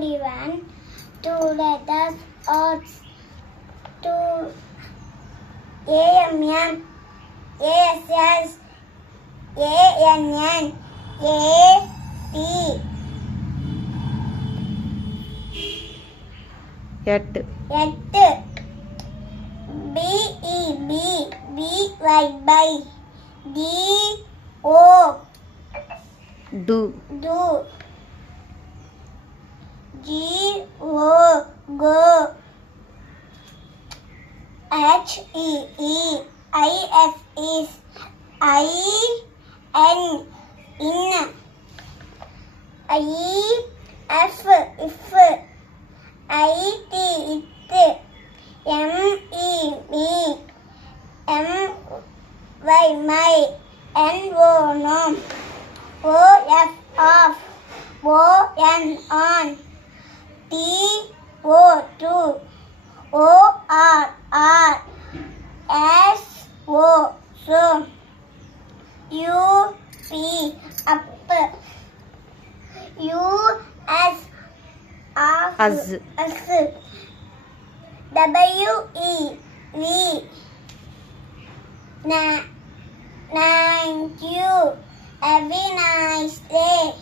odd even. Two letters odds. Two AMM, ASS, ANN, AP. 8 BEB, BY, DO, do do, GO, go, HEE, IF is, IN, in, IF, if, IT, it, ME, me, MY, my, NO, no, OF, off, ON, on, TO, to, OR, R, SO, so, UP, up, US, off, As. WE, V, thank you, have a nice day.